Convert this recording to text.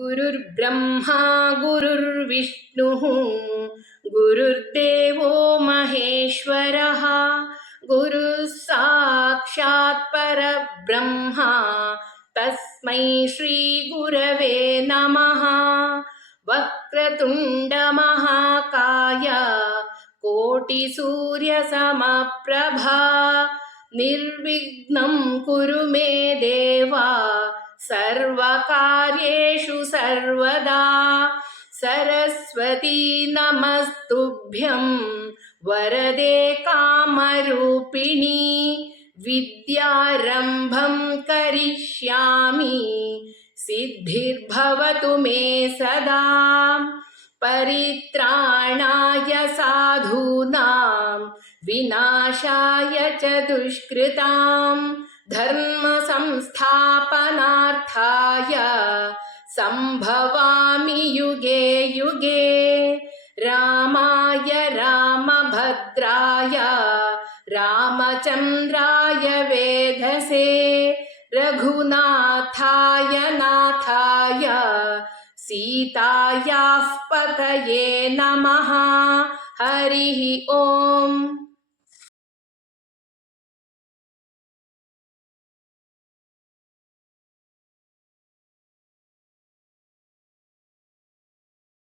गुरुर्ब्रह्मा गुरुर्विष्णुः गुरुर्देवो महेश्वरः गुरुः साक्षात् परब्रह्मा तस्मै श्रीगुरवे नमः। वक्रतुण्डमहाकाय कोटिसूर्यसमप्रभा निर्विघ्नं कुरु मे देवा सर्वकार्येषु सर्वदा। सरस्वती नमस्तुभ्यं वरदे कामरूपिणी विद्यारम्भं करिष्यामि सिद्धिर्भवतु मे सदा। परित्राणाय साधूनां विनाशाय च दुष्कृतां धर्म संस्थापनार्थाय संभवामि युगे युगे। रामाय रामभद्राय रामचन्द्राय वेधसे रघुनाथाय नाथाय सीतायाः पतये नमः। हरिः ओम्।